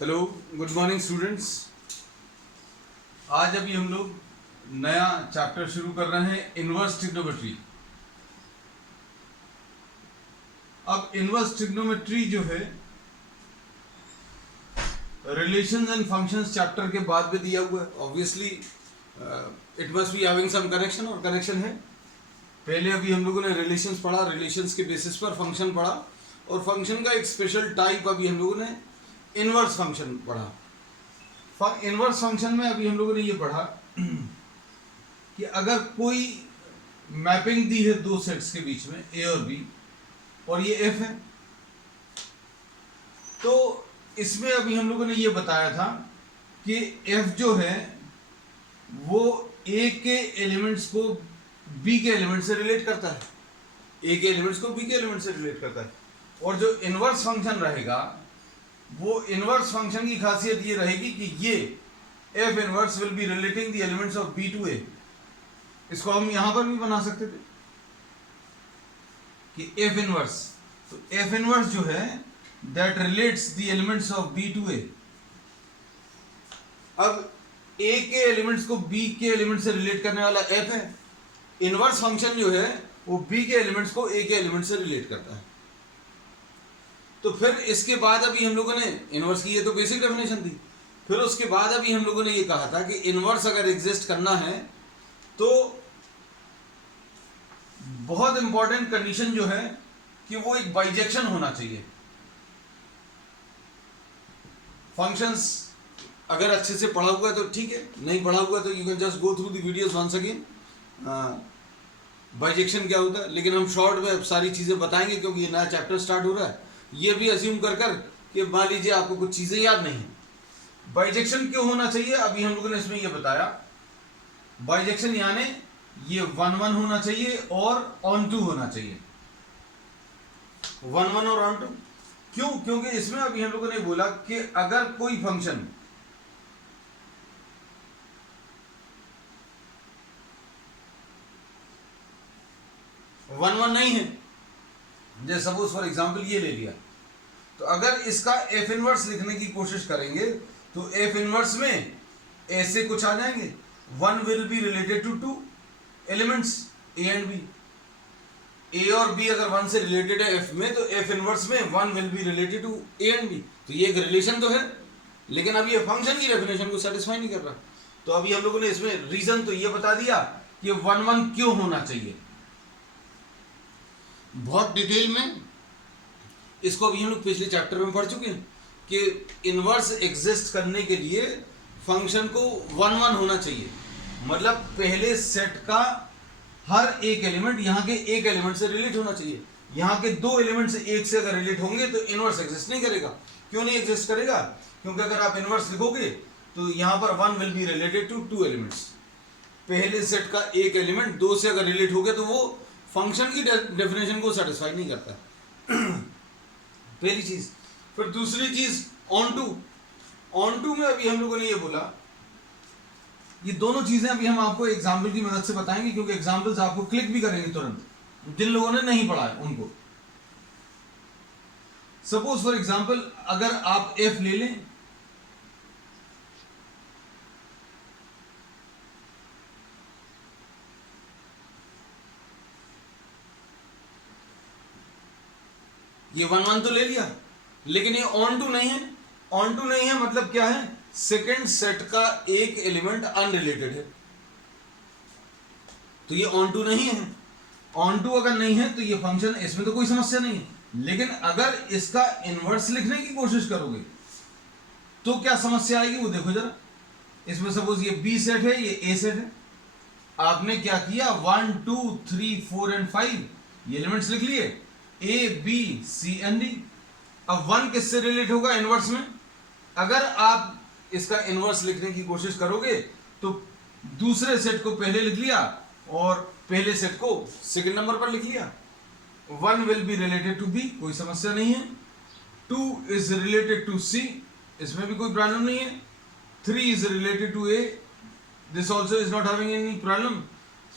Hello, good morning students. आज अभी हम लोग नया चैप्टर शुरू कर रहे हैं, इनवर्स ट्रिग्नोमेट्री। अब इनवर्स ट्रिग्नोमेट्री जो है रिलेशंस एंड फंक्शंस चैप्टर के बाद में दिया हुआ है। Obviously it must be having some connection, और कनेक्शन है। पहले अभी हम लोगों ने रिलेशंस पढ़ा, रिलेशंस के बेसिस पर फंक्शन पढ़ा, और फंक्शन का एक स्पेशल टाइप अभी हम लोगों ने इनवर्स फंक्शन पढ़ा। इनवर्स फंक्शन में अभी हम लोगों ने ये पढ़ा कि अगर कोई मैपिंग दी है दो सेट्स के बीच में, ए और बी, और ये एफ है, तो इसमें अभी हम लोगों ने ये बताया था कि एफ जो है वो ए के एलिमेंट्स को बी के एलिमेंट से रिलेट करता है, ए के एलिमेंट्स को बी के एलिमेंट से रिलेट करता है। और जो इनवर्स फंक्शन रहेगा, वो इनवर्स फंक्शन की खासियत ये रहेगी कि ये f inverse will be relating the elements of B to A. इसको हम यहां पर भी बना सकते थे कि एफ इनवर्स, तो एफ इनवर्स जो है that relates the elements of B to A. अब ए के एलिमेंट्स को बी के एलिमेंट से रिलेट करने वाला एफ है, इनवर्स फंक्शन जो है वो बी के एलिमेंट्स को ए के एलिमेंट से रिलेट करता है। तो फिर इसके बाद अभी हम लोगों ने इनवर्स की, ये तो बेसिक डेफिनेशन थी। फिर उसके बाद अभी हम लोगों ने ये कहा था कि इनवर्स अगर एग्जिस्ट करना है तो बहुत इंपॉर्टेंट कंडीशन जो है कि वो एक बाइजेक्शन होना चाहिए। फंक्शंस अगर अच्छे से पढ़ा हुआ है तो ठीक है, नहीं पढ़ा हुआ तो you can just go through the videos once again. Bijection क्या होता है, लेकिन हम शॉर्ट में सारी चीजें बताएंगे क्योंकि ये नया चैप्टर स्टार्ट हो रहा है। ये भी अज्यूम कर कि मान लीजिए आपको कुछ चीजें याद नहीं है। बाइजेक्शन क्यों होना चाहिए, अभी हम लोगों ने इसमें ये बताया। बाइजेक्शन यानी ये 1-1 होना चाहिए और ऑन टू होना चाहिए। 1-1 और ऑन टू क्यों? क्योंकि इसमें अभी हम लोगों ने बोला कि अगर कोई फंक्शन वन वन नहीं है, जैसे सपोज फॉर एग्जांपल ये ले लिया, तो अगर इसका एफ इनवर्स लिखने की कोशिश करेंगे तो एफ इनवर्स में ऐसे कुछ आ जाएंगे। One will be related to two elements A and B. A और बी अगर वन से रिलेटेड है एफ में, तो एफ इनवर्स में one will be related to A and B. तो ये एक रिलेशन तो है, लेकिन अब ये फंक्शन की डेफिनेशन को सेटिस्फाई नहीं कर रहा। तो अभी हम लोगों ने इसमें रीजन तो ये बता दिया कि 1-1 क्यों होना चाहिए। बहुत डिटेल में इसको अभी हम लोग पिछले चैप्टर में पढ़ चुके हैं कि इनवर्स एग्जिस्ट करने के लिए फंक्शन को 1-1 होना चाहिए। मतलब पहले सेट का हर एक एलिमेंट यहाँ के एक एलिमेंट से रिलेट होना चाहिए। यहाँ के दो एलिमेंट से एक से अगर रिलेट होंगे तो इनवर्स एग्जिस्ट नहीं करेगा। क्यों नहीं एग्जिस्ट करेगा? क्योंकि अगर आप इनवर्स लिखोगे तो यहाँ पर 1 will be related to 2 elements. पहले सेट का एक एलिमेंट 2 से अगर रिलेट हो गया तो वो फंक्शन की डेफिनेशन को सेटिस्फाई नहीं करता। पहली चीज। फिर दूसरी चीज ऑन टू। ऑन टू में अभी हम लोगों ने ये बोला, ये दोनों चीजें अभी हम आपको एग्जाम्पल की मदद से बताएंगे, क्योंकि एग्जाम्पल्स आपको क्लिक भी करेंगे तुरंत, जिन लोगों ने नहीं पढ़ा है उनको। सपोज फॉर एग्जाम्पल अगर आप एफ ले लें, ये 1-1 तो ले लिया, लेकिन ये ऑन टू नहीं है। ऑन टू नहीं है मतलब क्या है? सेकेंड सेट का एक एलिमेंट अनरिलेटेड है, तो ये ऑन टू नहीं है। ऑन टू अगर नहीं है तो ये फंक्शन, इसमें तो कोई समस्या नहीं है। लेकिन अगर इसका इनवर्स लिखने की कोशिश करोगे तो क्या समस्या आएगी वो देखो जरा। इसमें सपोज ये बी सेट है, ये ए सेट है। आपने क्या किया, 1, 2, 3, 4 एंड 5 ये एलिमेंट्स लिख लिए, A B C and D. अब 1 किससे रिलेट होगा इनवर्स में? अगर आप इसका इनवर्स लिखने की कोशिश करोगे तो दूसरे सेट को पहले लिख लिया और पहले सेट को सेकंड नंबर पर लिख लिया। 1 will be related to B, कोई समस्या नहीं है। 2 इज रिलेटेड टू सी, इसमें भी कोई प्रॉब्लम नहीं है। 3 is related to A, this also is not having any problem.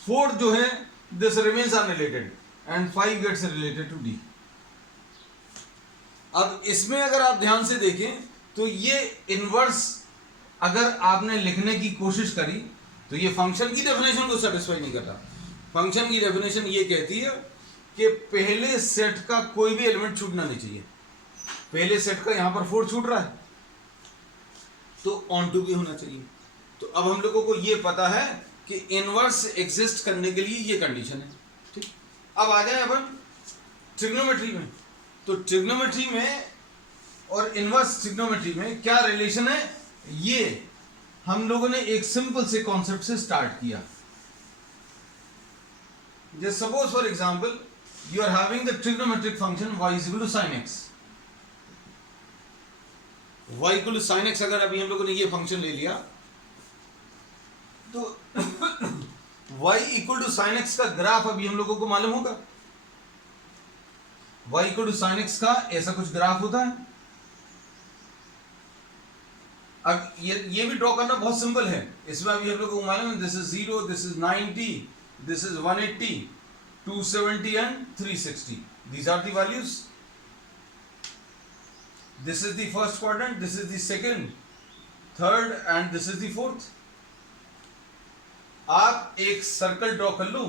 4 जो है this remains unrelated and 5 gets related to D. अब इसमें अगर आप ध्यान से देखें तो ये इनवर्स अगर आपने लिखने की कोशिश करी तो ये फंक्शन की डेफिनेशन को सेटिस्फाई नहीं कर रहा। फंक्शन की डेफिनेशन ये कहती है कि पहले सेट का कोई भी एलिमेंट छूटना नहीं चाहिए। पहले सेट का यहां पर 4 छूट रहा है तो ऑन टू भी होना चाहिए। तो अब हम लोगों को ये पता है कि इनवर्स एग्जिस्ट करने के लिए ये कंडीशन है। ठीक, अब आ जाए अपन ट्रिग्नोमेट्री में। तो ट्रिग्नोमेट्री में और इनवर्स ट्रिग्नोमेट्री में क्या रिलेशन है, ये हम लोगों ने एक सिंपल से कॉन्सेप्ट से स्टार्ट किया। Just suppose for example you are having the trigonometric function y is equal to sin x। y equal to sin x अगर अभी हम लोगों ने ये फंक्शन ले लिया तो y equal to sin x का ग्राफ अभी हम लोगों को मालूम होगा। y equal to sin x का ऐसा कुछ ग्राफ होता है। अब ये भी ड्रॉ करना बहुत सिंपल है। इसमें अभी हम लोगों को मालूम है this is 0, this is 90, this is 180, 270 and 360. These are the values. This is the first quadrant, this is the second, third and this is the fourth. आप एक सर्कल ड्रॉ कर लो।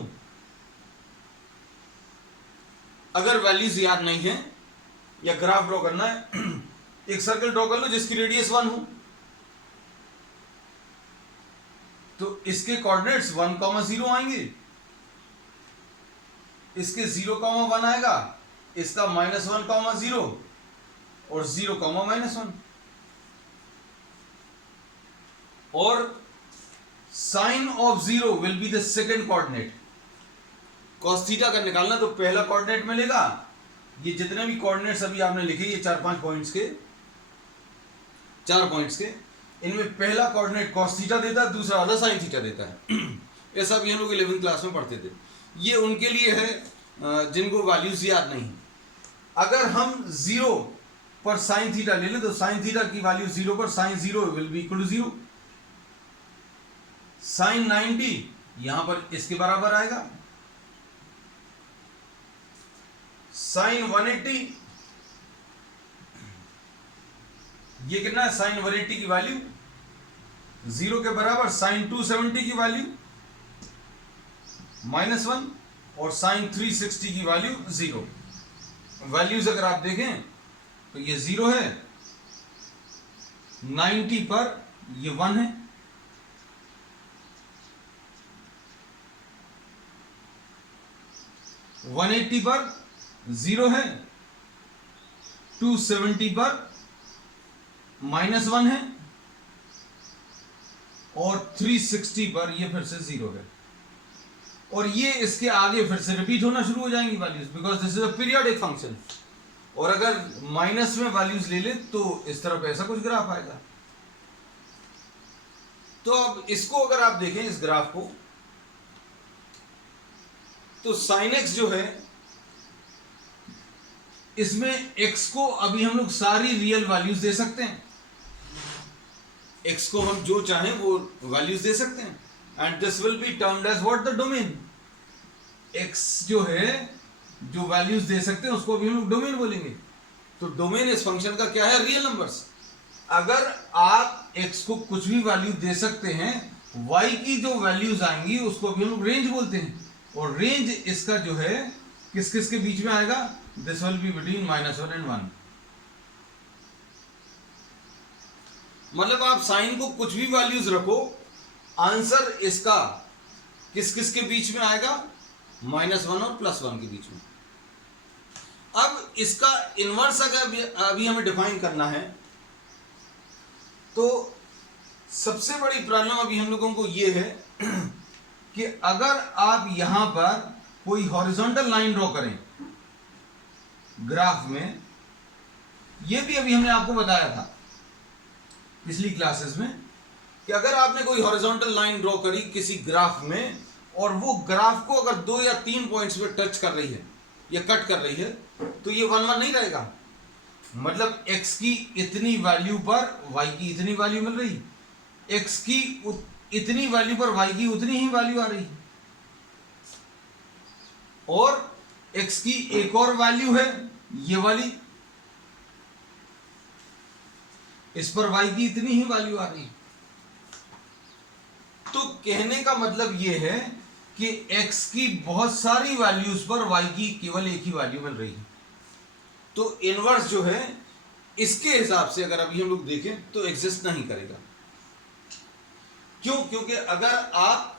अगर वैल्यूज याद नहीं है या ग्राफ ड्रॉ करना है एक सर्कल ड्रॉ कर लो जिसकी रेडियस 1 हो। तो इसके कोऑर्डिनेट्स 1, 0 आएंगे, इसके 0, 1 आएगा, इसका -1, 0 और 0, -1। और sine of 0 will be the second coordinate. cos theta का निकालना तो पहला कोऑर्डिनेट मिलेगा। ये जितने भी कोऑर्डिनेट्स अभी आपने लिखे ये 4-5 पॉइंट्स के, 4 पॉइंट्स के, इनमें पहला कोऑर्डिनेट cos थीटा देता है, दूसरा वाला sin थीटा देता है। ऐसा भी हम लोग 11वीं क्लास में पढ़ते थे। ये उनके लिए है जिनको वैल्यूज याद नहीं। अगर हम 0 पर साइन थीटा ले लें तो साइन थीटा की वैल्यू 0 पर sine 0 will be equal to 0। Sine 90 यहां पर इसके बराबर आएगा। साइन 180 ये कितना है, साइन 180 की वैल्यू 0 के बराबर। साइन 270 की वैल्यू -1 और साइन 360 की वैल्यू 0। वैल्यूज अगर आप देखें तो ये 0 है, 90 पर ये 1 है, (180) पर 0 है, 270 पर -1 है और 360 पर ये फिर से 0 है। और ये इसके आगे फिर से रिपीट होना शुरू हो जाएंगी values, because this is a periodic function. और अगर माइनस में वैल्यूज ले ले तो इस तरफ ऐसा कुछ ग्राफ आएगा। तो अब इसको अगर आप देखें इस ग्राफ को तो sin x जो है इसमें x को अभी हम लोग सारी रियल वैल्यूज दे सकते हैं। x को हम जो चाहें वो वैल्यूज दे सकते हैं and this will be termed as what, the domain. x जो है जो वैल्यूज दे सकते हैं उसको भी हम लोग डोमेन बोलेंगे। तो डोमेन इस फंक्शन का क्या है, रियल नंबर्स। अगर आप x को कुछ भी वैल्यू दे सकते हैं, y की जो वैल्यूज आएंगी उसको भी हम लोग रेंज बोलते हैं। और रेंज इसका जो है किस किस के बीच में आएगा, this will be between -1 and 1। मतलब आप साइन को कुछ भी वैल्यूज रखो, आंसर इसका किस किस के बीच में आएगा, -1 और +1 के बीच में। अब इसका इनवर्स अगर अभी हमें डिफाइन करना है तो सबसे बड़ी प्रॉब्लम अभी हम लोगों को ये है कि अगर आप यहां पर कोई हॉरिजॉन्टल लाइन ड्रॉ करें ग्राफ में, ये भी अभी हमने आपको बताया था पिछली क्लासेस में कि अगर आपने कोई हॉरिजॉन्टल लाइन ड्रॉ करी किसी ग्राफ में और वो ग्राफ को अगर 2 या 3 पॉइंट्स पे टच कर रही है या कट कर रही है तो ये 1, 1 नहीं रहेगा। मतलब x की इतनी वैल्यू पर y की इतनी वैल्यू मिल रही, x की इतनी वैल्यू पर y की उतनी ही वैल्यू आ रही, और x की एक और वैल्यू है ये वाली, इस पर y की इतनी ही वैल्यू आ रही है। तो कहने का मतलब यह है कि x की बहुत सारी वैल्यूज पर y की केवल एक ही वैल्यू मिल रही है। तो इनवर्स जो है इसके हिसाब से अगर अभी हम लोग देखें तो एग्जिस्ट नहीं करेगा। क्यों? क्योंकि अगर आप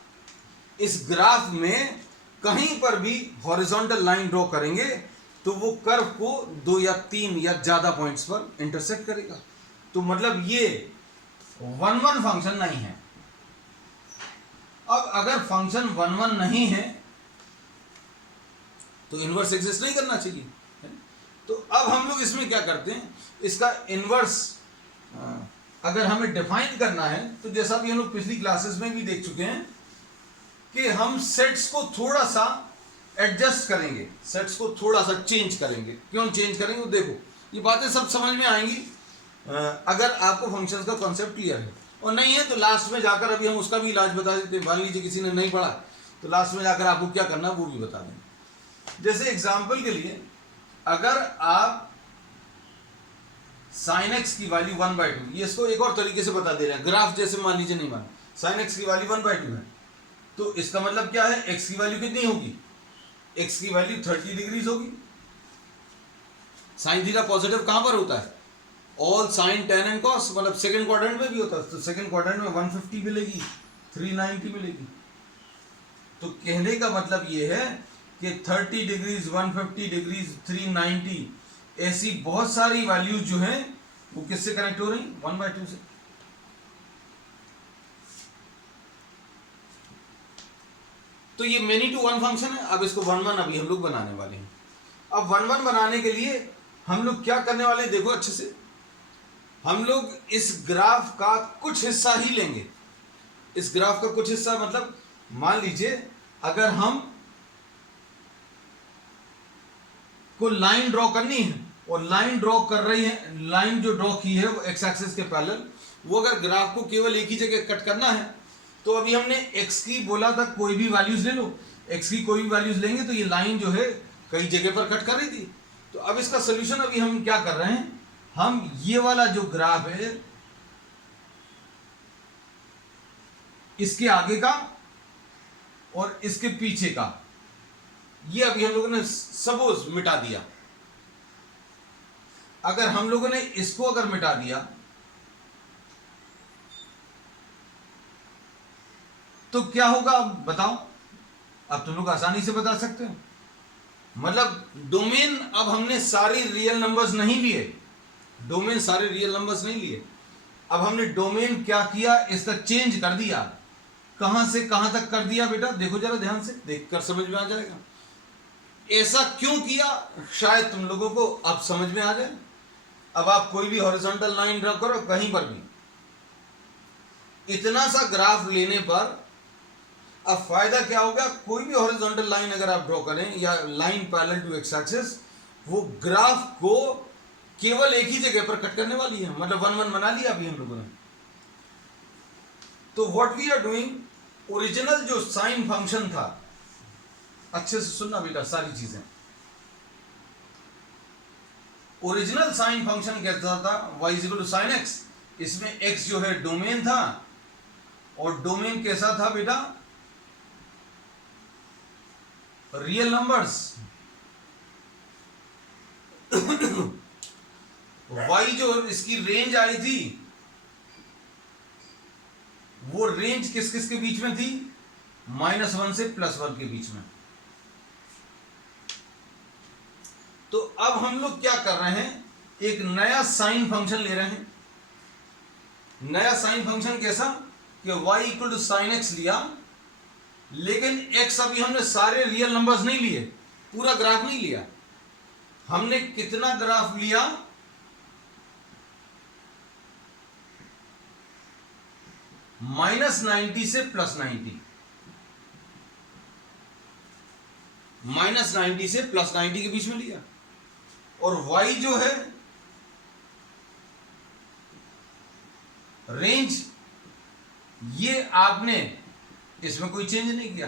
इस ग्राफ में कहीं पर भी हॉरिजॉन्टल लाइन ड्रॉ करेंगे तो वो कर्व को 2 या 3 या ज्यादा पॉइंट्स पर इंटरसेक्ट करेगा। तो मतलब ये 1-1 फंक्शन नहीं है। अब अगर फंक्शन 1-1 नहीं है तो इनवर्स एग्जिस्ट नहीं करना चाहिए। तो अब हम लोग इसमें क्या करते हैं, इसका इनवर्स अगर हमें डिफाइन करना है तो जैसा भी हम लोग पिछली क्लासेस में भी देख चुके हैं कि हम सेट्स को थोड़ा सा एडजस्ट करेंगे, सेट्स को थोड़ा सा चेंज करेंगे। क्यों चेंज करेंगे? देखो ये बातें सब समझ में आएंगी अगर आपको फंक्शंस का कॉन्सेप्ट क्लियर है, और नहीं है तो लास्ट में जाकर अभी हम उसका भी इलाज बता देते हैं। मान लीजिए किसी ने नहीं पढ़ा तो लास्ट में जाकर आपको क्या करना वो भी बता देंगे। जैसे एग्जाम्पल के लिए अगर आप sin x की वैल्यू 1/2, ये इसको एक और तरीके से बता दे रहे हैं, ग्राफ जैसे मान लीजिए नहीं मान, sin x की वैल्यू 1/2 है, तो इसका मतलब क्या है, x की वैल्यू कितनी होगी, x की वैल्यू 30 डिग्रीज होगी। साइन थीटा पॉजिटिव कहां पर होता है, all sine tan and cos, मतलब सेकंड क्वाड्रेंट में भी होता है। तो सेकंड क्वाड्रेंट में 150 मिलेगी, 390 मिलेगी। तो कहने का मतलब ये है कि 30 डिग्रीज, 150 डिग्रीज, 390, ऐसी बहुत सारी वैल्यूज जो हैं वो किससे कनेक्ट हो रही, 1/2 से। तो ये मेनी टू वन फंक्शन है। अब इसको 1-1 अभी हम लोग बनाने वाले हैं। अब 1-1 बनाने के लिए हम लोग क्या करने वाले हैं, देखो अच्छे से, हम लोग इस ग्राफ का कुछ हिस्सा ही लेंगे। इस ग्राफ का कुछ हिस्सा मतलब मान लीजिए अगर हम को लाइन ड्रॉ करनी है और लाइन ड्रॉ कर रही है, लाइन जो ड्रॉ की है वो एक्स एक्सिस के पैरेलल, वो अगर ग्राफ को केवल एक ही जगह कट करना है तो अभी हमने एक्स की बोला था कोई भी वैल्यूज ले लो, एक्स की कोई भी वैल्यूज लेंगे तो ये लाइन जो है कई जगह पर कट कर रही थी। तो अब इसका सोल्यूशन अभी हम क्या कर रहे हैं, हम ये वाला जो ग्राफ है इसके आगे का और इसके पीछे का, ये अभी हम लोगों ने सपोज मिटा दिया। अगर हम लोगों ने इसको अगर मिटा दिया तो क्या होगा, अब बताओ। अब तुम लोग आसानी से बता सकते हो। मतलब डोमेन अब हमने सारे रियल नंबर्स नहीं लिए, डोमेन सारे रियल नंबर्स नहीं लिए। अब हमने डोमेन क्या किया, इसका चेंज कर दिया। कहां से कहां तक कर दिया बेटा, देखो जरा ध्यान से, देखकर समझ में आ जाएगा। ऐसा क्यों किया शायद तुम लोगों को अब समझ में आ जाए। अब आप कोई भी हॉरिजॉन्टल लाइन ड्रॉ करो कहीं पर भी, इतना सा ग्राफ लेने पर अब फायदा क्या होगा, कोई भी हॉरिजॉन्टल लाइन अगर आप ड्रॉ करें या line parallel to X axis, वो ग्राफ को केवल एक ही जगह पर कट करने वाली है। मतलब 1-1 बना लिया अभी हम लोगों ने। तो what we are doing, original जो साइन फंक्शन था, अच्छे से सुनना बेटा सारी चीजें, ओरिजिनल साइन फंक्शन कहता था y = sin x। इसमें x जो है डोमेन था, और डोमेन कैसा था बेटा, रियल नंबर्स। y जो इसकी रेंज आई थी वो रेंज किस किस के बीच में थी, -1 से +1 के बीच में। तो अब हम लोग क्या कर रहे हैं, एक नया साइन फंक्शन ले रहे हैं। नया साइन फंक्शन कैसा कि y = sin x लिया, लेकिन x अभी हमने सारे रियल नंबर्स नहीं लिए, पूरा ग्राफ नहीं लिया। हमने कितना ग्राफ लिया, -90 से +90, -90 से +90 के बीच में लिया। और y जो है रेंज, ये आपने इसमें कोई चेंज नहीं किया।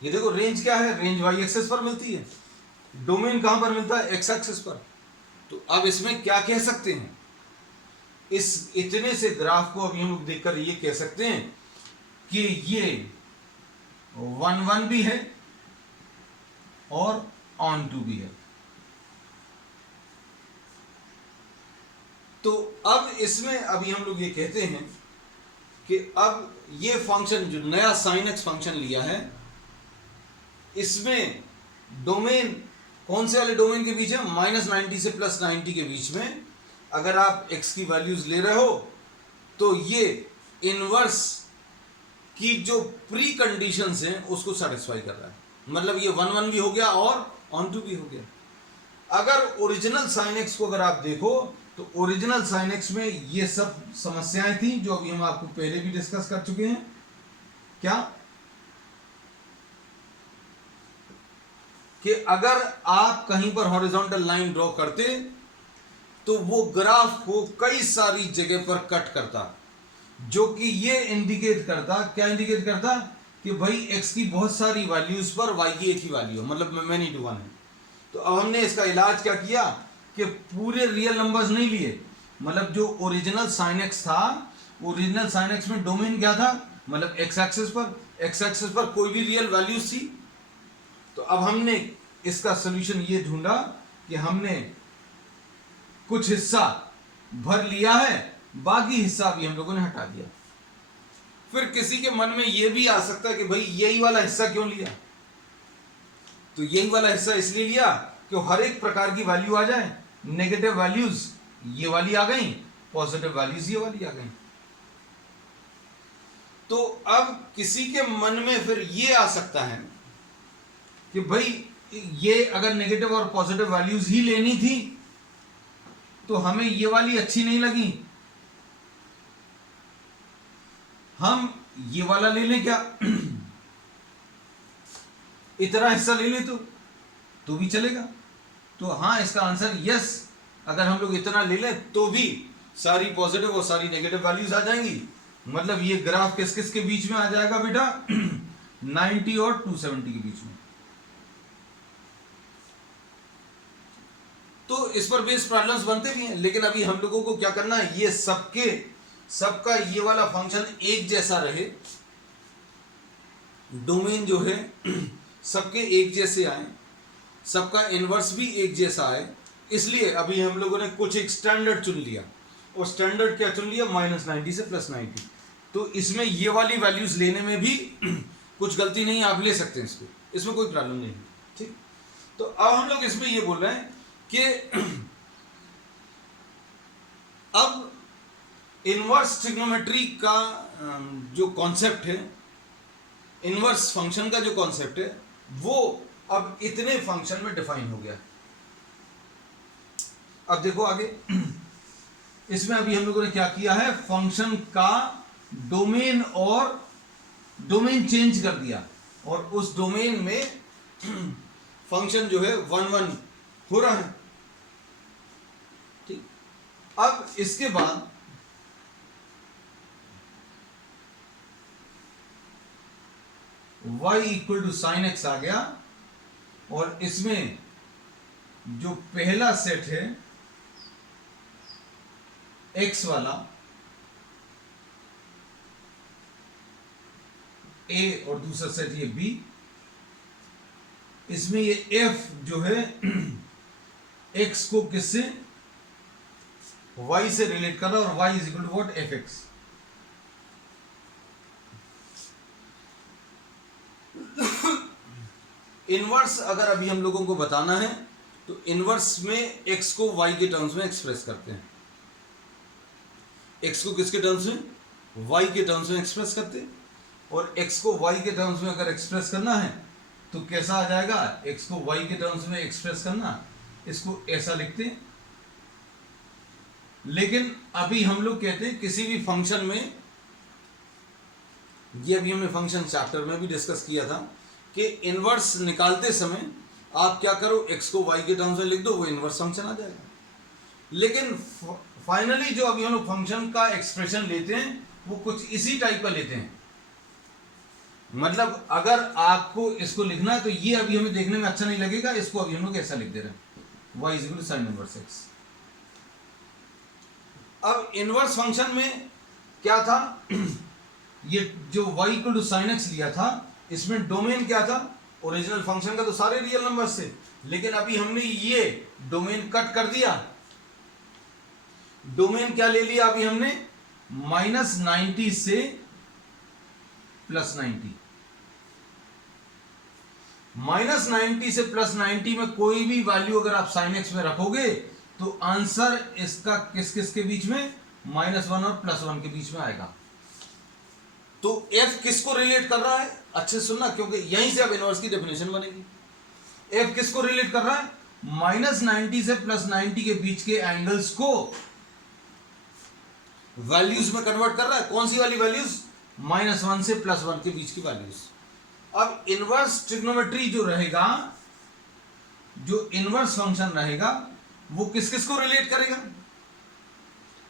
ये देखो रेंज क्या है, रेंज y एक्सिस पर मिलती है, डोमेन कहां पर मिलता है, x एक्सिस पर। तो अब इसमें क्या कह सकते हैं, इस इतने से ग्राफ को अभी हम लोग देखकर ये कह सकते हैं कि ये 1 1 भी है और ऑन टू भी है। तो अब इसमें अभी हम लोग ये कहते हैं कि अब ये फंक्शन जो नया sin x फंक्शन लिया है, इसमें डोमेन कौन से वाले डोमेन के बीच है, -90 से +90 के बीच में अगर आप x की वैल्यूज ले रहे हो तो ये इनवर्स की जो प्री कंडीशंस हैं उसको सेटिस्फाई कर रहा है। मतलब ये 1 1 भी हो गया और ऑन टू भी हो गया। अगर ओरिजिनल sin x को अगर आप देखो तो ओरिजिनल sin x में ये सब समस्याएं थी जो अभी हम आपको पहले भी डिस्कस कर चुके हैं। क्या कि अगर आप कहीं पर हॉरिजॉन्टल लाइन ड्रॉ करते तो वो ग्राफ को कई सारी जगह पर कट करता, जो कि ये इंडिकेट करता, क्या इंडिकेट करता कि भाई x की बहुत सारी वैल्यूज पर y की एक ही वैल्यू है, मतलब मैनी टू वन है। तो अब हमने इसका इलाज क्या किया कि पूरे रियल नंबर्स नहीं लिए, मतलब जो ओरिजिनल sin x था, ओरिजिनल sin x में डोमेन क्या था, मतलब x एक्सिस पर कोई भी रियल वैल्यूज थी। तो अब हमने इसका सॉल्यूशन ये ढूंढा कि हमने कुछ हिस्सा भर लिया है, बाकी हिस्सा भी हम लोगों ने हटा दिया। फिर किसी के मन में यह भी आ सकता है कि भाई यही वाला हिस्सा क्यों लिया, तो यही वाला हिस्सा इसलिए लिया कि हर एक प्रकार की वैल्यू आ जाए। नेगेटिव वैल्यूज ये वाली आ गई, पॉजिटिव वैल्यूज ये वाली आ गई। तो अब किसी के मन में फिर ये आ सकता है कि भाई ये अगर नेगेटिव और पॉजिटिव वैल्यूज ही लेनी थी तो हमें ये वाली अच्छी नहीं लगी, हम ये वाला ले लें क्या, इतना हिस्सा ले लें तो भी चलेगा। तो हाँ, इसका आंसर यस, अगर हम लोग इतना ले लें तो भी सारी पॉजिटिव और सारी नेगेटिव वैल्यूज आ जाएंगी। मतलब ये ग्राफ किस किस के बीच में आ जाएगा बेटा 90 और 270 के बीच में। तो इस पर बेस्ड प्रॉब्लम्स बनते भी हैं, लेकिन अभी हम लोगों को क्या करना है, ये सबका ये वाला फंक्शन एक जैसा रहे, डोमेन जो है सबके एक जैसे आए, सबका इनवर्स भी एक जैसा आए। इसलिए अभी हम लोगों ने कुछ एक स्टैंडर्ड चुन लिया, और स्टैंडर्ड क्या चुन लिया, -90 से +90। तो इसमें ये वाली वैल्यूज लेने में भी कुछ गलती नहीं, आप ले सकते हैं इसको, इसमें कोई प्रॉब्लम नहीं है। ठीक, तो अब हम लोग इसमें ये बोल रहे हैं कि अब इनवर्स ट्रिग्नोमेट्री का जो कॉन्सेप्ट है, इनवर्स फंक्शन का जो कॉन्सेप्ट है, वो अब इतने फंक्शन में डिफाइन हो गया। अब देखो आगे, इसमें अभी हम लोगों ने क्या किया है, फंक्शन का डोमेन चेंज कर दिया, और उस डोमेन में फंक्शन जो है 1 1 हो रहा है। ठीक, अब इसके बाद y equal to sine x आ गया, और इसमें जो पहला सेट है x वाला, a और दूसरा सेट ये b, इसमें ये f जो है x को किससे, y से रिलेट कर रहा है, और y is equal to what, fx। Inverse अगर अभी हम लोगों को बताना है तो इनवर्स में x को y के टर्म्स में एक्सप्रेस करते हैं। x को किसके टर्म्स में, y के टर्म्स में एक्सप्रेस करते हैं, और x को y के टर्म्स में अगर एक्सप्रेस करना है तो कैसा आ जाएगा, x को y के टर्म्स में एक्सप्रेस करना, इसको ऐसा लिखते हैं। लेकिन अभी हम लोग कहते हैं किसी भी फंक्शन में, ये अभी हमने फंक्शन चैप्टर में भी डिस्कस किया था कि इनवर्स निकालते समय आप क्या करो, x को y के टर्म्स में लिख दो, वो इनवर्स फंक्शन आ जाएगा। लेकिन फाइनली जो अभी हम लोग फंक्शन का एक्सप्रेशन लेते हैं वो कुछ इसी टाइप का लेते हैं। मतलब अगर आपको इसको लिखना है तो ये अभी हमें देखने में अच्छा नहीं लगेगा, इसको अभी हम लोग ऐसा लिख दे रहे हैं, y is equal to sine inverse x। अब इनवर्स फंक्शन में क्या था, ये जो y equal to sine X लिया था, इसमें डोमेन क्या था, ओरिजिनल फंक्शन का तो सारे रियल नंबर्स थे, लेकिन अभी हमने ये डोमेन कट कर दिया। डोमेन क्या ले लिया अभी हमने, -90 से +90। -90 से +90 में कोई भी वैल्यू अगर आप साइन एक्स में रखोगे तो आंसर इसका किस किस के बीच में, -1 और +1 के बीच में आएगा। तो f किसको रिलेट कर रहा है, अच्छे सुनना, क्योंकि यहीं से अब इनवर्स की डेफिनेशन बनेगी। f किसको रिलेट कर रहा है, -90 से +90 के बीच के एंगल्स को वैल्यूज में कन्वर्ट कर रहा है। कौन सी वाली वैल्यूज, -1 से +1 के बीच की वैल्यूज। अब इनवर्स ट्रिग्नोमेट्री जो रहेगा, जो इनवर्स फंक्शन रहेगा, वो किस किस को रिलेट करेगा,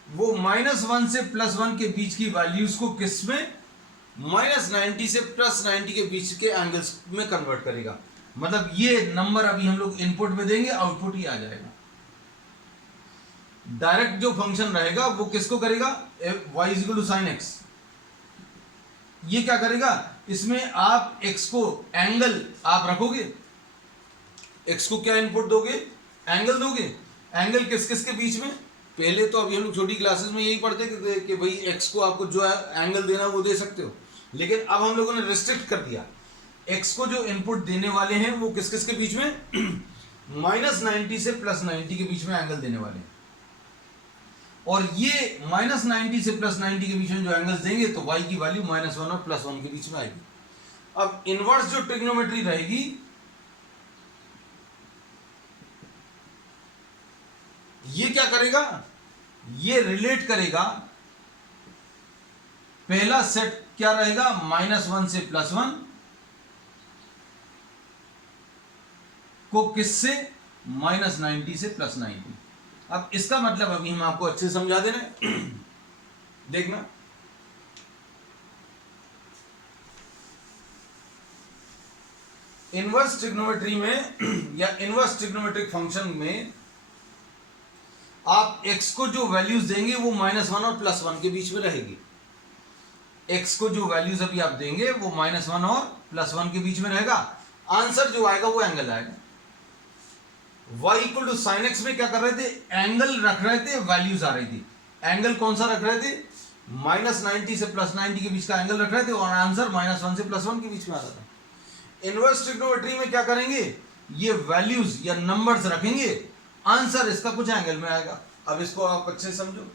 वो -1 से +1 के बीच की वैल्यूज को किस में, -90 से +90 के बीच के एंगल्स में कन्वर्ट करेगा। मतलब ये नंबर अभी हम लोग इनपुट में देंगे, आउटपुट ही आ जाएगा। डायरेक्ट जो फंक्शन रहेगा वो किसको करेगा, y equal to sine X. ये क्या करेगा, इसमें आप x को एंगल आप रखोगे, x को क्या इनपुट दोगे, एंगल दोगे। एंगल किस किस के बीच में, पहले तो अभी हम लोग छोटी क्लासेस में यही पढ़ते कि भाई x को आपको जो है एंगल देना वो दे सकते हो, लेकिन अब हम लोगों ने रिस्ट्रिक्ट कर दिया, x को जो इनपुट देने वाले हैं वो किस किस के बीच में, -90 से +90 के बीच में एंगल देने वाले हैं। और ये -90 से +90 के बीच में जो एंगल्स देंगे तो y की वैल्यू -1 और +1 के बीच में आएगी। अब इनवर्स जो ट्रिग्नोमेट्री रहेगी, ये क्या करेगा, ये रिलेट करेगा, पहला सेट क्या रहेगा, -1 से +1 को किससे, -90 से +90। अब इसका मतलब अभी हम आपको अच्छे से समझा दे रहे हैं। देखना, इनवर्स ट्रिग्नोमेट्री में या इनवर्स ट्रिग्नोमेट्रिक फंक्शन में आप x को जो वैल्यूज देंगे वो -1 और +1 के बीच में रहेगी। x को जो वैल्यूज अभी आप देंगे वो -1 और +1 के बीच में रहेगा। आंसर जो आएगा वो एंगल आएगा। y equal to sine X में क्या कर रहे थे, एंगल रख रहे थे, वैल्यूज आ रही थी। एंगल कौन सा रख रहे थे, -90 से +90 के बीच का एंगल रख रहे थे, और आंसर -1 से +1 के बीच में आ रहा था। इनवर्स ट्रिग्नोमेट्री में क्या करेंगे, ये वैल्यूज या नंबर्स रखेंगे, आंसर इसका कुछ एंगल में आएगा। अब इसको आप अच्छे समझो,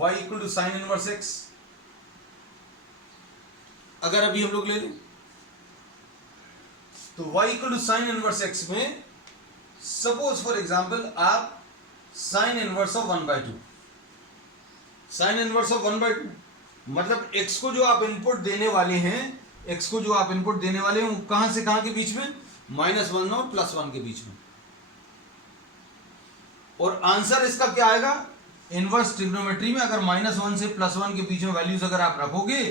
y equal to sine inverse x, अगर अभी हम लोग ले लें तो y equal to sine inverse x में सपोज फॉर एग्जांपल आप sine inverse of 1/2, sine inverse of 1/2 मतलब x को जो आप इनपुट देने वाले हैं, x को जो आप इनपुट देने वाले हैं वो कहां से कहां के बीच में, -1 और +1 के बीच में। और आंसर इसका क्या आएगा, इनवर्स ट्रिग्नोमेट्री में अगर -1 से +1 के बीच में वैल्यूज अगर आप रखोगे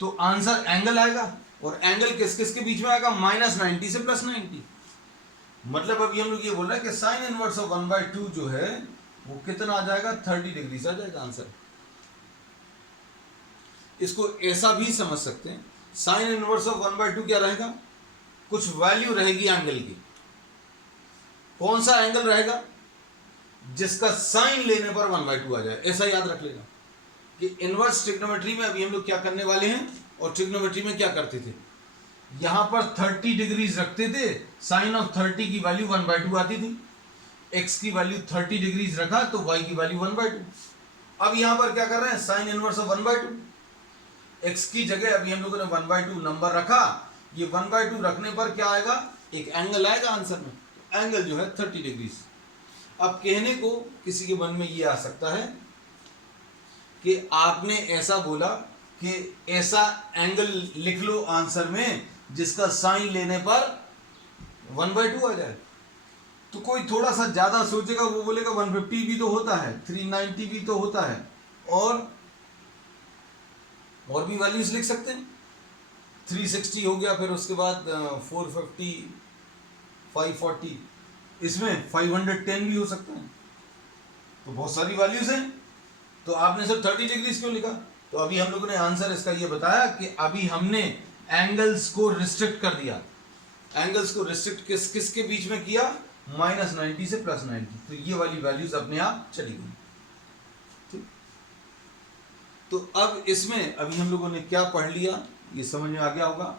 तो आंसर एंगल आएगा। और एंगल किस किस के बीच में आएगा, -90 से +90। मतलब अभी हम लोग ये बोल रहे हैं कि साइन इनवर्स ऑफ 1/2 जो है वो कितना आ जाएगा, 30 डिग्री से आ जाएगा आंसर। इसको ऐसा भी समझ सकते हैं, साइन इनवर्स ऑफ 1/2 क्या रहेगा, कुछ वैल्यू रहेगी एंगल की। कौन सा एंगल रहेगा, जिसका साइन लेने पर 1/2 आ जाए, ऐसा याद रख लेना कि इनवर्स ट्रिग्नोमेट्री में अभी हम लोग क्या करने वाले हैं, और ट्रिग्नोमेट्री में क्या करते थे, यहां पर 30 डिग्रीज रखते थे, साइन ऑफ 30 की वैल्यू 1/2 आती थी। x की वैल्यू 30 डिग्रीज रखा तो y की वैल्यू 1/2। अब यहां पर क्या कर रहे हैं, साइन इनवर्स ऑफ 1/2, x की जगह अभी हम लोगों ने 1/2 नंबर रखा, ये 1/2 रखने पर क्या आएगा, एक एंगल आएगा आंसर में, तो एंगल जो है 30 डिग्रीज। अब कहने को किसी के मन में ये आ सकता है कि आपने ऐसा बोला कि ऐसा एंगल लिख लो आंसर में जिसका साइन लेने पर 1/2 आ जाए। तो कोई थोड़ा सा ज्यादा सोचेगा, वो बोलेगा 150 भी तो होता है, 390 भी तो होता है, और भी वैल्यूज लिख सकते हैं। 360 हो गया, फिर उसके बाद 450, 540, इसमें 510 भी हो सकता है। तो बहुत सारी वैल्यूज हैं, तो आपने सिर्फ 30 डिग्रीज क्यों लिखा? तो अभी हम लोगों ने आंसर इसका ये बताया कि अभी हमने एंगल्स को रिस्ट्रिक्ट कर दिया। एंगल्स को रिस्ट्रिक्ट किस किस के बीच में किया? -90 से +90। तो ये वाली वैल्यूज अपने आप चली गई। ठीक, तो अब इसमें अभी हम लोगों ने क्या पढ़ लिया, ये समझ में आ गया होगा।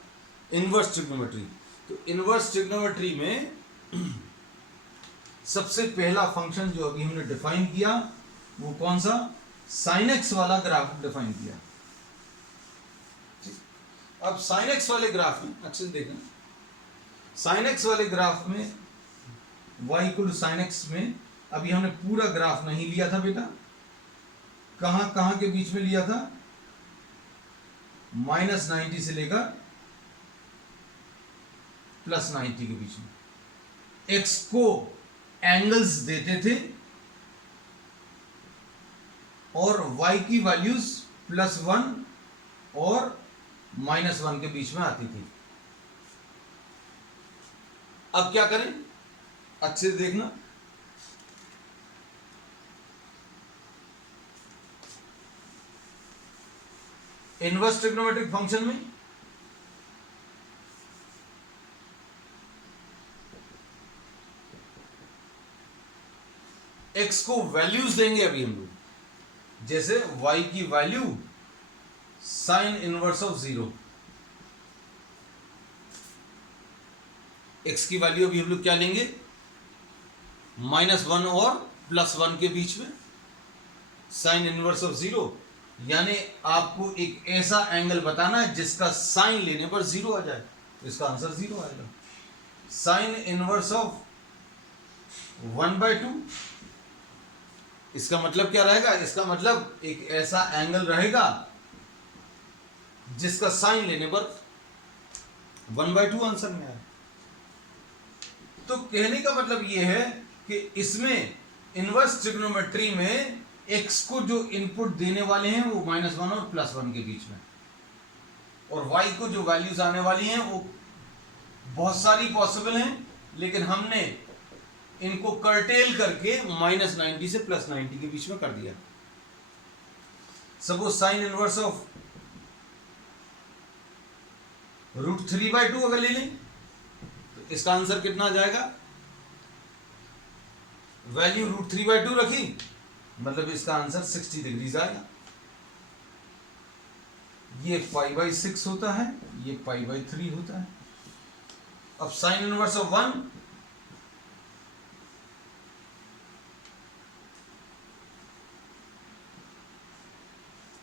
Inverse trigonometry. तो इनवर्स ट्रिग्नोमेट्री में सबसे पहला फंक्शन जो अभी हमने डिफाइन किया वो कौन सा? sin x वाला ग्राफ डिफाइन किया। अब sin x वाले ग्राफ में अच्छे से देखें, sin x वाले ग्राफ में y = sin x में अभी हमने पूरा ग्राफ नहीं लिया था बेटा, कहां कहां के बीच में लिया था? -90 से लेकर +90 के बीच में। x को एंगल्स देते थे और y की वैल्यूज +1 और -1 के बीच में आती थी। अब क्या करें, अच्छे से देखना। इनवर्स ट्रिग्नोमेट्रिक फंक्शन में x को वैल्यूज देंगे अभी हम लोग, जैसे y की value sin inverse of 0। x की वैल्यू अभी हम लोग क्या लेंगे? -1 और +1 के बीच में sin इनवर्स ऑफ 0, यानी आपको एक ऐसा एंगल बताना है जिसका साइन लेने पर 0 आ जाए, तो इसका आंसर 0 आएगा। sin इनवर्स ऑफ 1/2, इसका मतलब क्या रहेगा? इसका मतलब एक ऐसा एंगल रहेगा जिसका साइन लेने पर 1/2 आंसर में आए। तो कहने का मतलब यह है कि इसमें इनवर्स ट्रिग्नोमेट्री में x को जो इनपुट देने वाले हैं वो -1 और +1 के बीच में, और y को जो वैल्यूज आने वाली हैं वो बहुत सारी पॉसिबल हैं, लेकिन हमने इनको कर्टेल करके -90 से +90 के बीच में कर दिया। सपोज sin इनवर्स ऑफ √3/2 अगर ले लें तो इसका आंसर कितना आ जाएगा? वैल्यू √3/2 रखी, मतलब इसका आंसर 60 डिग्रीज आएगा। ये π/6 होता है, ये π/3 होता है। अब sin inverse of 1,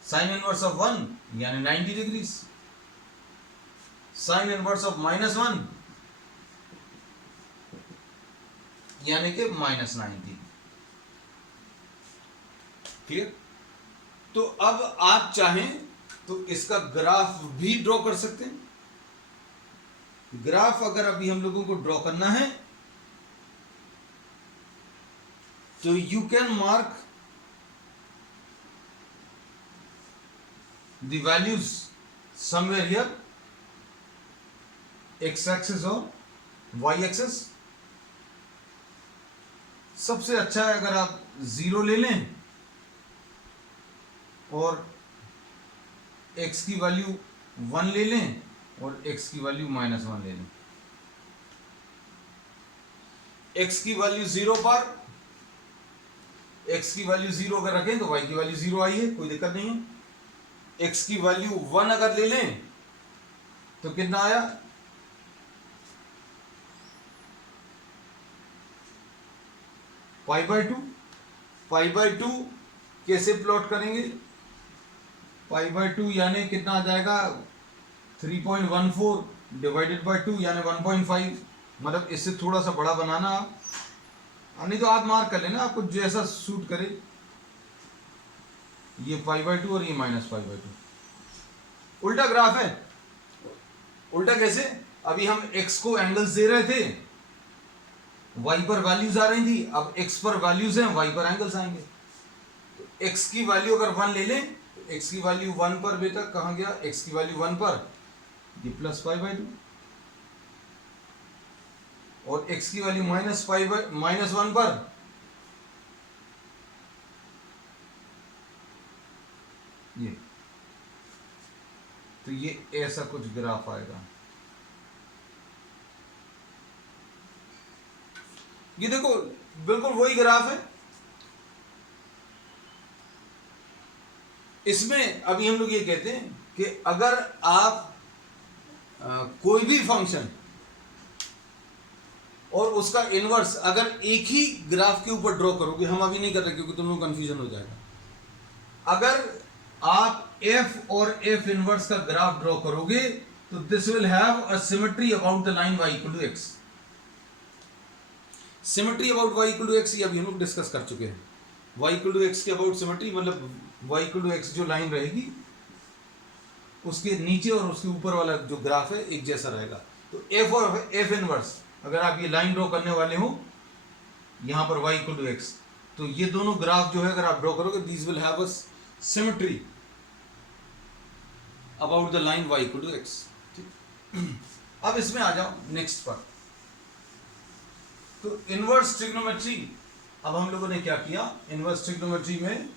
sin inverse of 1 यानी 90 डिग्रीज, sin इनवर्स ऑफ -1 यानी कि -90। क्लियर? तो अब आप चाहें तो इसका ग्राफ भी ड्रॉ कर सकते हैं। ग्राफ अगर अभी हम लोगों को ड्रॉ करना है तो you can mark the values somewhere here, x axis और y axis। सबसे अच्छा है अगर आप 0 ले लें और x की वैल्यू 1 ले लें और x की वैल्यू -1 ले लें। x की वैल्यू 0 पर x की वैल्यू 0 अगर रखें तो y की वैल्यू 0 आई है, कोई दिक्कत नहीं है। x की वैल्यू 1 अगर ले लें तो कितना आया? π/2। π/2 कैसे प्लॉट करेंगे? π/2 यानी कितना आ जाएगा? 3.14 डिवाइडेड बाय 2 यानी 1.5। मतलब इससे थोड़ा सा बड़ा बनाना आप, नहीं तो आप मार्क कर लेना, आपको जैसा सूट करे। ये π/2 और ये -π/2। उल्टा ग्राफ है। उल्टा कैसे? अभी हम x को एंगल्स दे रहे थे, y पर वैल्यूज आ रही थी, अब x पर वैल्यूज हैं, y पर एंगल्स आएंगे। तो x की वैल्यू अगर 1 ले लें तो x की वैल्यू 1 पर, बेटा कहां गया? x की वैल्यू 1 पर ये +π/2, और x की वैल्यू -1 पर ये, तो ये ऐसा कुछ ग्राफ आएगा। ये देखो बिल्कुल वही ग्राफ है। इसमें अभी हम लोग ये कहते हैं कि अगर आप कोई भी फंक्शन और उसका इनवर्स अगर एक ही ग्राफ के ऊपर ड्रॉ करोगे, हम अभी नहीं कर रहे क्योंकि तुम लोग कंफ्यूजन हो जाएगा। अगर आप f और f इनवर्स का ग्राफ ड्रॉ करोगे तो this will have a symmetry about the line y equal to x। Symmetry about y equal to x ये अभी हम लोग डिस्कस कर चुके हैं। y इक्वल टू x के अबाउट सिमेट्री मतलब y इक्वल टू x जो लाइन रहेगी उसके नीचे और उसके ऊपर वाला जो ग्राफ है एक जैसा रहेगा। तो f और f इनवर्स अगर आप ये लाइन ड्रॉ करने वाले हो यहां पर y इक्वल टू x, तो ये दोनों ग्राफ जो है अगर आप ड्रॉ करोगे these will have a symmetry about the line y equal to x। ठीक, अब इसमें आ जाओ नेक्स्ट पर। तो इनवर्स ट्रिग्नोमेट्री, अब हम लोगों ने क्या किया, इनवर्स ट्रिग्नोमेट्री में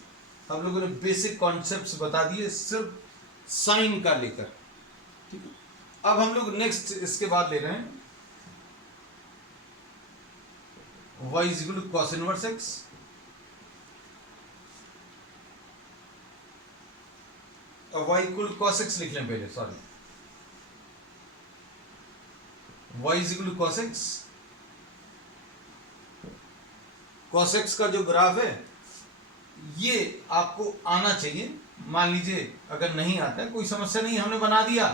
हम लोगों ने बेसिक कॉन्सेप्ट्स बता दिए सिर्फ साइन का लेकर। ठीक है, अब हम लोग नेक्स्ट इसके बाद ले रहे हैं y is equal to cos inverse x। और y equal to cos x लिख लें पहले, sorry, y is equal to cos x। Cos x का जो ग्राफ है ये आपको आना चाहिए। मान लीजिए अगर नहीं आता है कोई समस्या नहीं, हमने बना दिया,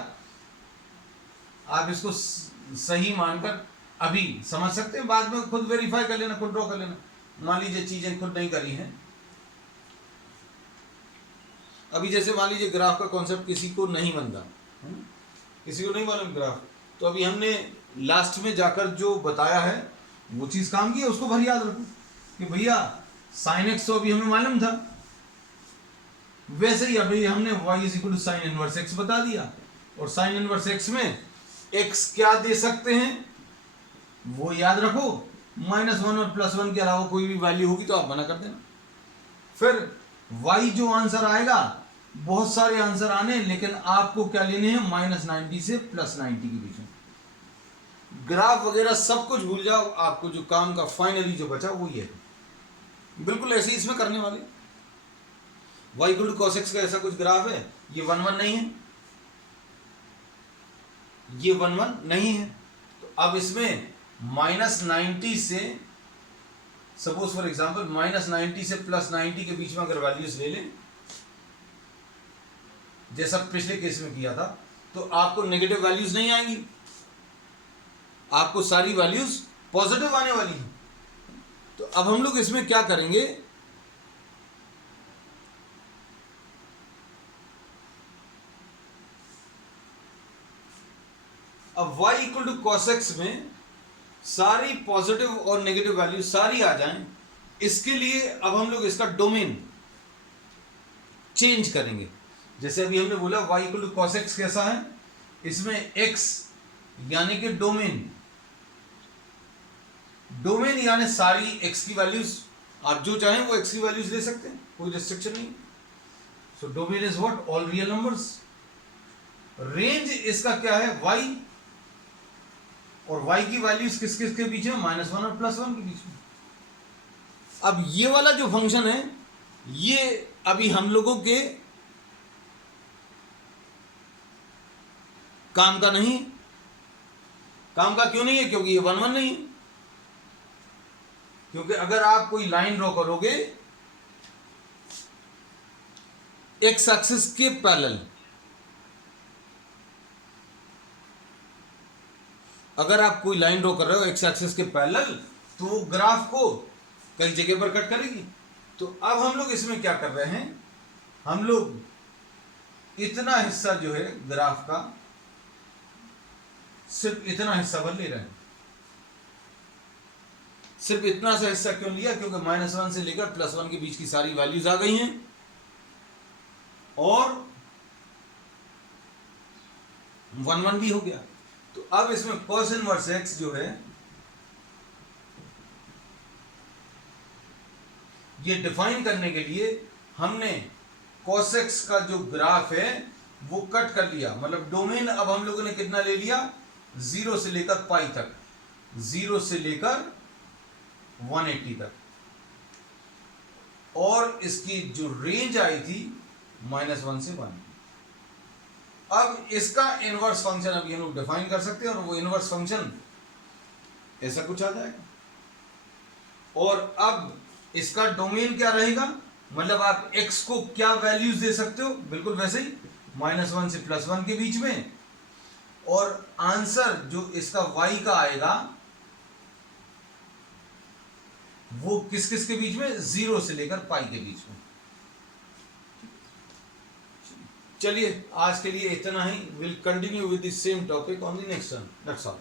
आप इसको सही मानकर अभी समझ सकते हैं, बाद में खुद वेरीफाई कर लेना, खुद ड्रॉ कर लेना। मान लीजिए चीजें खुद नहीं करी हैं, अभी जैसे मान लीजिए ग्राफ का कॉन्सेप्ट किसी को नहीं बनता, किसी को नहीं मालूम ग्राफ, तो अभी हमने लास्ट में जाकर जो बताया है वो चीज काम की है, उसको भर याद रखो कि भैया साइन x तो अभी हमें मालूम था, वैसे ही अभी हमने y is equal to sine inverse x बता दिया। और साइन इनवर्स x में x क्या दे सकते हैं वो याद रखो, -1 और +1 के अलावा कोई भी वैल्यू होगी तो आप बना कर देना। फिर y जो आंसर आएगा, बहुत सारे आंसर आने, लेकिन आपको क्या लेने हैं, -90 से +90 के बीच में। ग्राफ वगैरह सब कुछ भूल जाओ, आपको जो काम का फाइनली जो बचा वो ये है। बिल्कुल ऐसे ही इसमें करने वाले। y equal to cos x का ऐसा कुछ ग्राफ है, ये 1 1 नहीं है, ये 1 1 नहीं है, तो अब इसमें -90 से सपोज फॉर एग्जांपल -90 से +90 के बीच में अगर वैल्यूज ले लें जैसा पिछले केस में किया था, तो आपको नेगेटिव वैल्यूज नहीं आएंगी, आपको सारी वैल्यूज पॉजिटिव आने वाली हैं। तो अब हम लोग इसमें क्या करेंगे, अब y equal to cos x में सारी पॉजिटिव और नेगेटिव वैल्यू सारी आ जाएं, इसके लिए अब हम लोग इसका डोमेन चेंज करेंगे। जैसे अभी हमने बोला y equal to cos x कैसा है, इसमें x यानी कि डोमेन, डोमेन यानी सारी x की वैल्यूज, आप जो चाहें वो x की वैल्यूज ले सकते हैं, कोई रिस्ट्रिक्शन नहीं। So domain is what, all real numbers. Range इसका क्या है, y, और y की वैल्यूज किस किस के बीच में, -1 और +1 के बीच में। अब ये वाला जो फंक्शन है ये अभी हम लोगों के काम का नहीं, काम का क्यों नहीं है, क्योंकि ये 1 1 नहीं है। क्योंकि अगर आप कोई लाइन ड्रॉ करोगे एक्स एक्सिस के पैरेलल, अगर आप कोई लाइन ड्रॉ कर रहे हो एक्स एक्सिस के पैरेलल, तो वो ग्राफ को कई जगह पर कट करेगी। तो अब हम लोग इसमें क्या कर रहे हैं, हम लोग इतना हिस्सा जो है ग्राफ का, सिर्फ इतना हिस्सा भर ले रहे हैं। सिर्फ इतना सा हिस्सा क्यों लिया, क्योंकि -1 से लेकर +1 के बीच की सारी वैल्यूज आ गई हैं, और 1 1 भी हो गया। तो अब इसमें cos इनवर्स x जो है ये डिफाइन करने के लिए हमने cosx का जो ग्राफ है वो कट कर लिया, मतलब डोमेन अब हम लोगों ने कितना ले लिया, 0 से लेकर पाई तक, 0 से लेकर 180 तक, और इसकी जो रेंज आई थी -1 से 1। अब इसका इनवर्स फंक्शन अभी हम लोग डिफाइन कर सकते हैं, और वो इनवर्स फंक्शन ऐसा कुछ आ जाएगा। और अब इसका डोमेन क्या रहेगा, मतलब आप x को क्या वैल्यूज दे सकते हो, बिल्कुल वैसे ही -1 से +1 के बीच में, और आंसर जो इसका y का आएगा वो किस किस के बीच में, 0 से लेकर पाई के बीच में। चलिए आज के लिए इतना ही, will continue with the same topic on the next one, that's all.